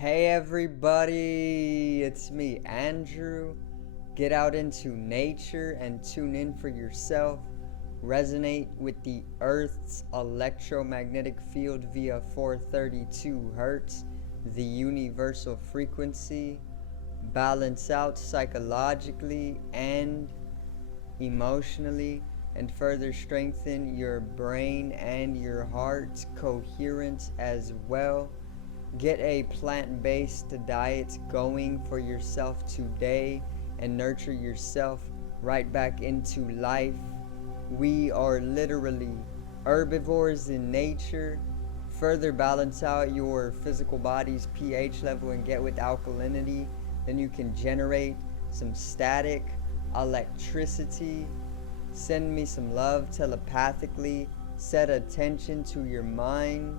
Hey everybody, it's me, Andrew. Get out into nature and tune in for yourself. Resonate with the Earth's electromagnetic field via 432 Hertz, the universal frequency. Balance out psychologically and emotionally, and further strengthen your brain and your heart's coherence as well. Get a plant based diet going for yourself today and nurture yourself right back into life. We are literally herbivores in nature. Further balance out your physical body's pH level and get with alkalinity. Then you can generate some static electricity. Send me some love telepathically. Set attention to your mind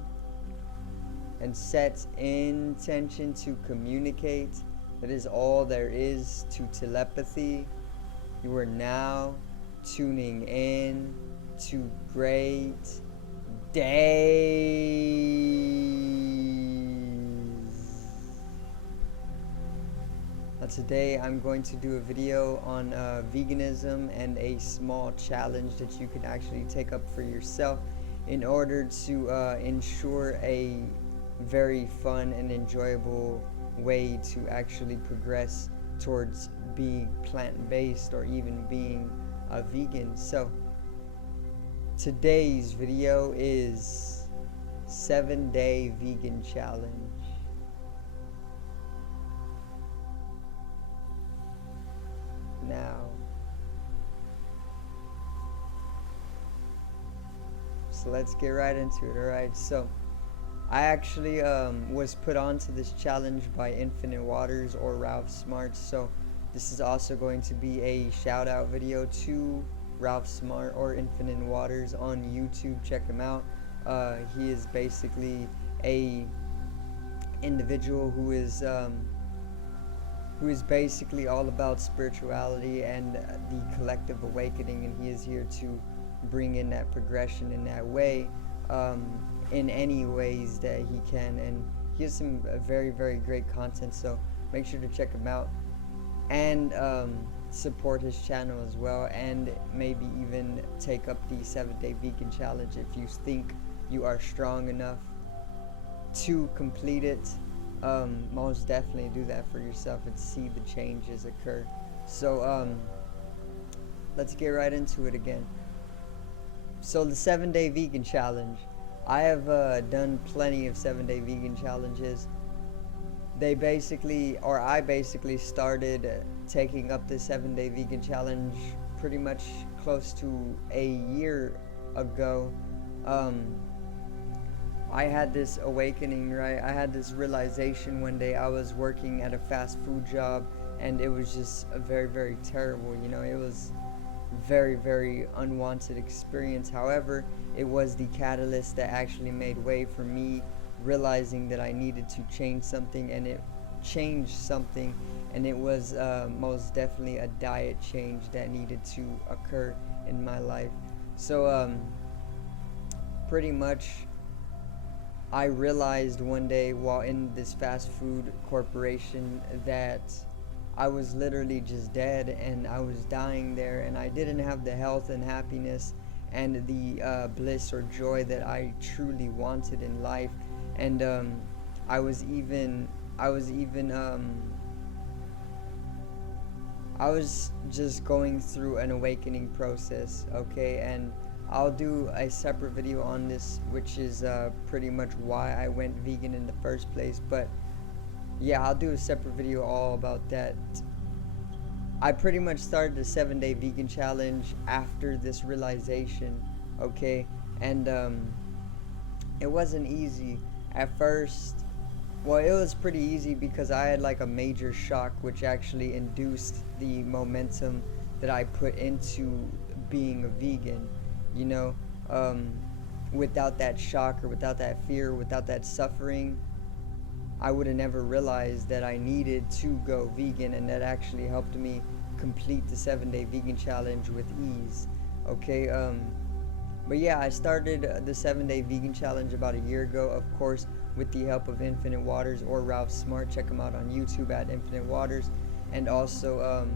and set intention to communicate. That is all there is to telepathy. You are now tuning in to great days. Today I'm going to do a video on veganism and a small challenge that you can actually take up for yourself in order to ensure a very fun and enjoyable way to actually progress towards being plant-based or even being a vegan. So today's video is 7-day vegan challenge. Now, so let's get right into it. Alright, so I actually was put onto this challenge by Infinite Waters or Ralph Smart, so this is also going to be a shout out video to Ralph Smart or Infinite Waters on YouTube. Check him out. He is basically a individual who is basically all about spirituality and the collective awakening, and he is here to bring in that progression in that way. In any ways that he can, and he has some very great content, so make sure to check him out and support his channel as well, and maybe even take up the 7-day vegan challenge if you think you are strong enough to complete it. Most definitely do that for yourself and see the changes occur. So let's get right into it again. So the 7-day vegan challenge, I have done plenty of 7-day vegan challenges. I basically started taking up the 7-day vegan challenge pretty much close to a year ago. I had this awakening, right? I had this realization one day. I was working at a fast food job, and it was just a very terrible, it was very unwanted experience. However, it was the catalyst that actually made way for me realizing that I needed to change something, and it changed something, and it was most definitely a diet change that needed to occur in my life. So pretty much I realized one day while in this fast food corporation that I was literally just dead, and I was dying there, and I didn't have the health and happiness and the bliss or joy that I truly wanted in life. And I was just going through an awakening process, okay? And I'll do a separate video on this, which is pretty much why I went vegan in the first place. But yeah, I'll do a separate video all about that. I pretty much started the 7-day vegan challenge after this realization, okay? And it wasn't easy at first. Well, it was pretty easy because I had like a major shock, which actually induced the momentum that I put into being a vegan, without that shock or without that fear, without that suffering, I would have never realized that I needed to go vegan, and that actually helped me complete the 7-day vegan challenge with ease, okay? But yeah, I started the 7-day vegan challenge about a year ago, of course, with the help of Infinite Waters or Ralph Smart. Check them out on YouTube at Infinite Waters. And also,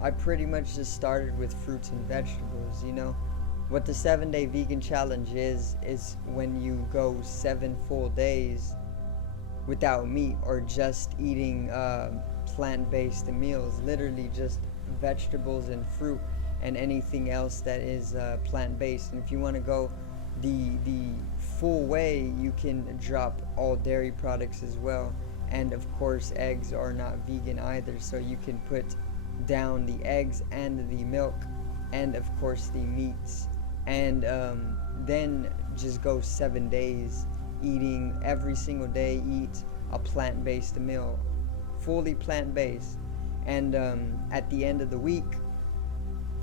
I pretty much just started with fruits and vegetables, you know. What the 7-day vegan challenge is when you go 7 full days without meat or just eating plant-based meals, literally just vegetables and fruit and anything else that is plant-based. And if you want to go the full way, you can drop all dairy products as well. And of course, eggs are not vegan either, so you can put down the eggs and the milk and of course the meats, and then just go 7 days eating every single day. Eat a plant-based meal, fully plant-based. And at the end of the week,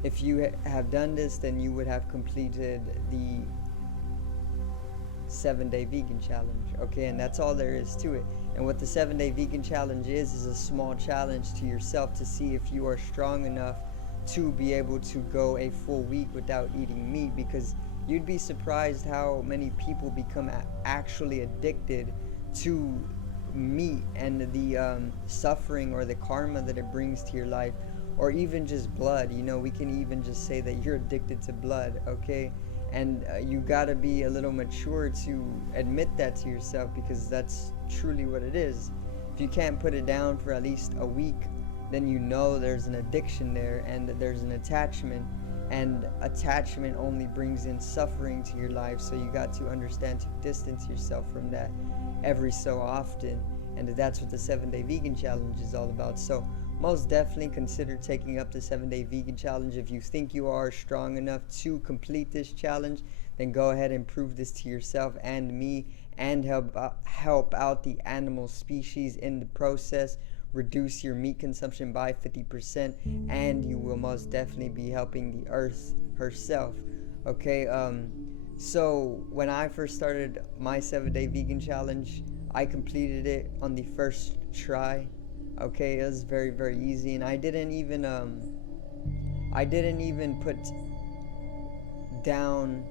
if you have done this, then you would have completed the 7-day vegan challenge. Okay, and that's all there is to it. And what the 7-day vegan challenge is a small challenge to yourself to see if you are strong enough to be able to go a full week without eating meat, because you'd be surprised how many people become actually addicted to meat and the suffering or the karma that it brings to your life, or even just blood. You know, we can even just say that you're addicted to blood, okay? And you gotta be a little mature to admit that to yourself, because that's truly what it is. If you can't put it down for at least a week, then you know there's an addiction there and there's an attachment, and attachment only brings in suffering to your life. So you got to understand to distance yourself from that every so often, and that's what the 7-day vegan challenge is all about. So most definitely consider taking up the 7-day vegan challenge. If you think you are strong enough to complete this challenge, then go ahead and prove this to yourself and me, and help out the animal species in the process. Reduce your meat consumption by 50%, and you will most definitely be helping the earth herself. Okay, so when I first started my 7-day vegan challenge, I completed it on the first try. Okay, it was very, very easy, and I didn't even put down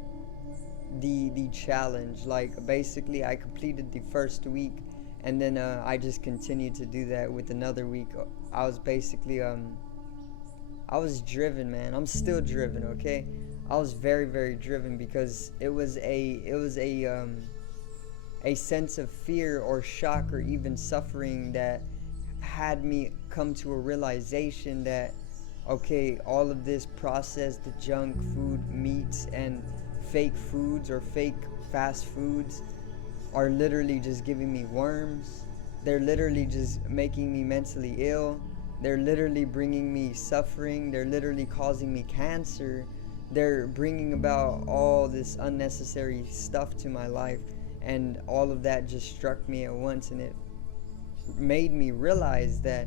the challenge. Like, basically I completed the first week, and then I just continued to do that with another week. I was basically I was driven, man. I'm still driven, okay? I was very, very driven, because it was a sense of fear or shock or even suffering that had me come to a realization that, okay, all of this processed junk food, meats, and fake foods or fake fast foods are literally just giving me worms. They're literally just making me mentally ill. They're literally bringing me suffering. They're literally causing me cancer. They're bringing about all this unnecessary stuff to my life, and all of that just struck me at once, and it made me realize that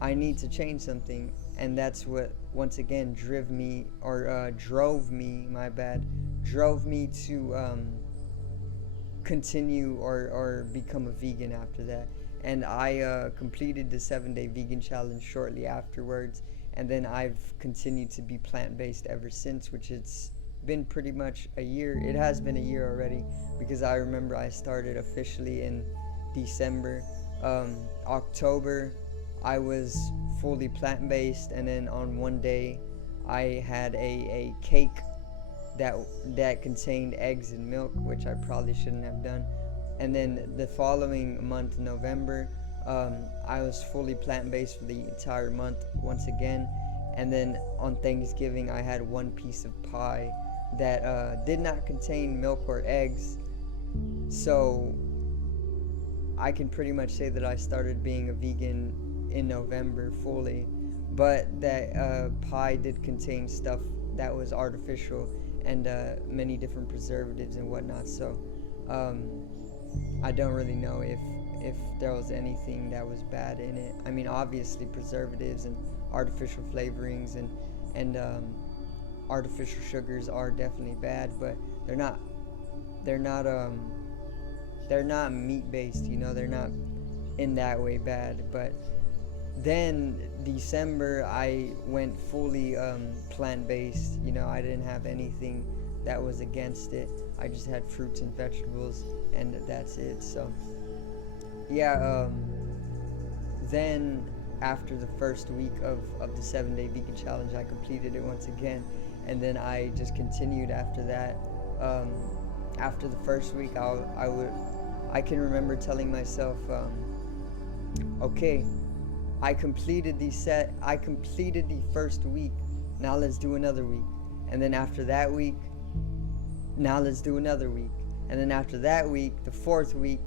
I need to change something. And that's what once again drove me to continue or become a vegan after that. And I completed the 7-day vegan challenge shortly afterwards, and then I've continued to be plant-based ever since, which it's been pretty much a year. It has been a year already, because I remember I started officially in December. October I was fully plant-based, and then on one day I had a cake that contained eggs and milk, which I probably shouldn't have done. And then the following month, November, I was fully plant-based for the entire month once again. And then on Thanksgiving, I had one piece of pie that did not contain milk or eggs. So I can pretty much say that I started being a vegan in November fully. But that pie did contain stuff that was artificial, and many different preservatives and whatnot. So I don't really know if there was anything that was bad in it. I mean, obviously preservatives and artificial flavorings and artificial sugars are definitely bad, but they're not meat based, you know. They're not in that way bad. But then December I went fully plant-based. You know, I didn't have anything that was against it. I just had fruits and vegetables, and that's it. So yeah, then after the first week of the 7-day vegan challenge, I completed it once again, and then I just continued after that. After the first week, I can remember telling myself, okay, I completed the first week. Now let's do another week, and then after that week, now let's do another week, and then after that week, the fourth week,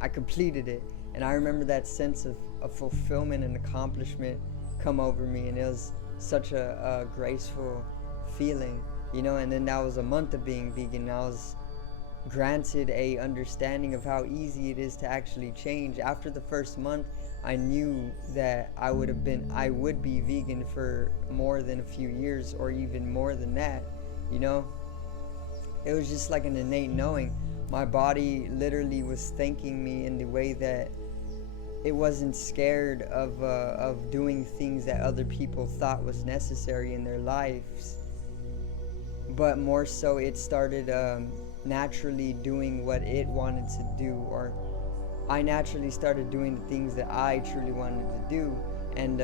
I completed it. And I remember that sense of fulfillment and accomplishment come over me, and it was such a graceful feeling, and then that was a month of being vegan, and I was granted a understanding of how easy it is to actually change. After the first month, I knew that I would be vegan for more than a few years, or even more than that. It was just like an innate knowing. My body literally was thanking me in the way that it wasn't scared of doing things that other people thought was necessary in their lives, but more so it started naturally doing what it wanted to do, or I naturally started doing the things that I truly wanted to do, and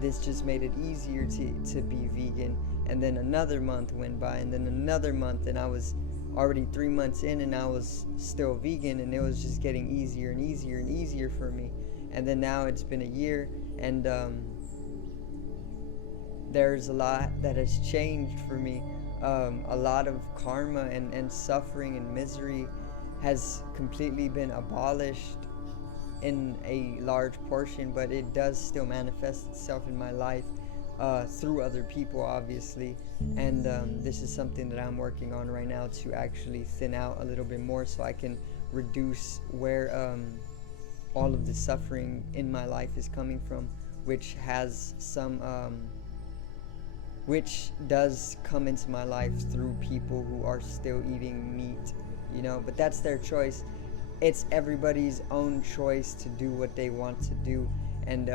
this just made it easier to be vegan. And then another month went by, and then another month, and I was already 3 months in, and I was still vegan, and it was just getting easier and easier and easier for me. And then now it's been a year, and there's a lot that has changed for me. A lot of karma and suffering and misery has completely been abolished in a large portion, but it does still manifest itself in my life through other people, obviously. And this is something that I'm working on right now, to actually thin out a little bit more, so I can reduce where all of the suffering in my life is coming from, which has which does come into my life through people who are still eating meat, but that's their choice. It's everybody's own choice to do what they want to do, and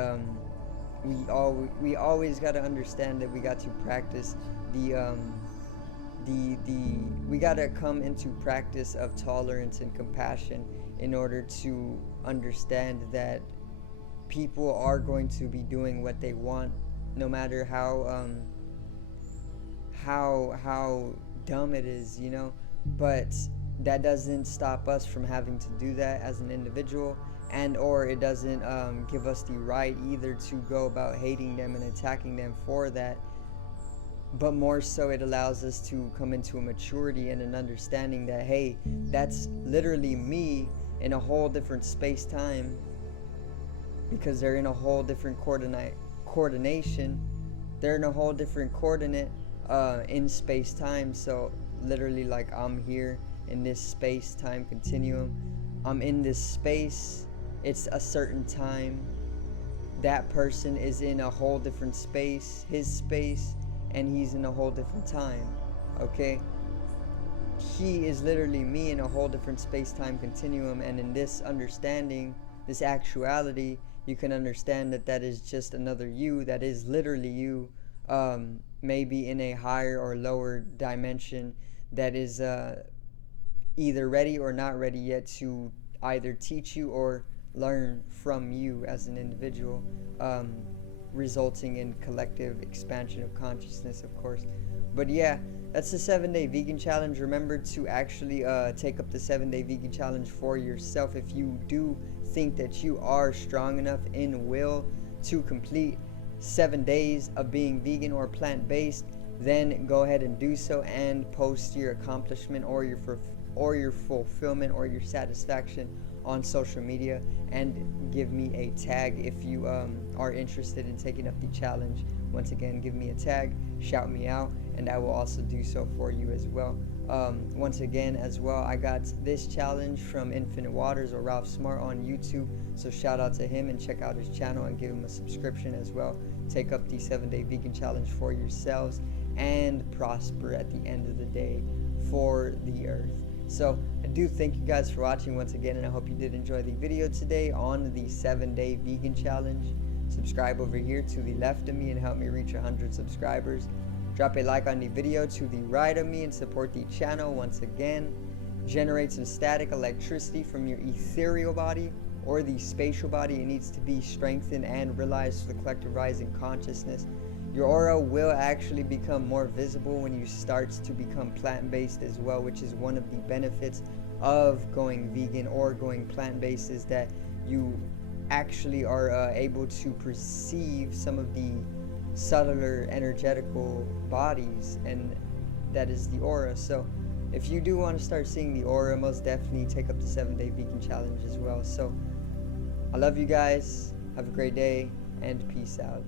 we always got to understand that we got to practice we got to come into practice of tolerance and compassion in order to understand that people are going to be doing what they want, no matter how dumb it is, but that doesn't stop us from having to do that as an individual, and or it doesn't give us the right either to go about hating them and attacking them for that, but more so it allows us to come into a maturity and an understanding that, hey, that's literally me in a whole different space-time, because they're in a whole different coordination, they're in a whole different coordinate in space-time. So literally, like, I'm here in this space-time continuum, I'm in this space, it's a certain time, that person is in a whole different space, his space, and he's in a whole different time, okay? He is literally me in a whole different space-time continuum, and in this understanding, this actuality, you can understand that that is just another you, that is literally you, maybe in a higher or lower dimension, that is either ready or not ready yet to either teach you or learn from you as an individual, resulting in collective expansion of consciousness, of course. But yeah, that's the 7-day vegan challenge. Remember to actually take up the 7-day vegan challenge for yourself. If you do think that you are strong enough in will to complete 7 days of being vegan or plant-based, then go ahead and do so, and post your accomplishment or your fulfillment or your satisfaction on social media, and give me a tag if you are interested in taking up the challenge. Once again, give me a tag, shout me out, and I will also do so for you as well. Once again as well, I got this challenge from Infinite Waters, or Ralph Smart, on YouTube, so shout out to him and check out his channel and give him a subscription as well. Take up the 7-day vegan challenge for yourselves and prosper at the end of the day for the earth. So I do thank you guys for watching once again, and I hope you did enjoy the video today on the 7-day vegan challenge. Subscribe over here to the left of me and help me reach 100 subscribers. Drop a like on the video to the right of me and support the channel once again. Generate some static electricity from your ethereal body or the spatial body. It needs to be strengthened and realized to the collective rising consciousness. Your aura will actually become more visible when you start to become plant-based as well, which is one of the benefits of going vegan or going plant-based, is that you actually are able to perceive some of the subtler energetical bodies, and that is the aura. So if you do want to start seeing the aura, most definitely take up the 7-day vegan challenge as well. So I love you guys, have a great day, and peace out.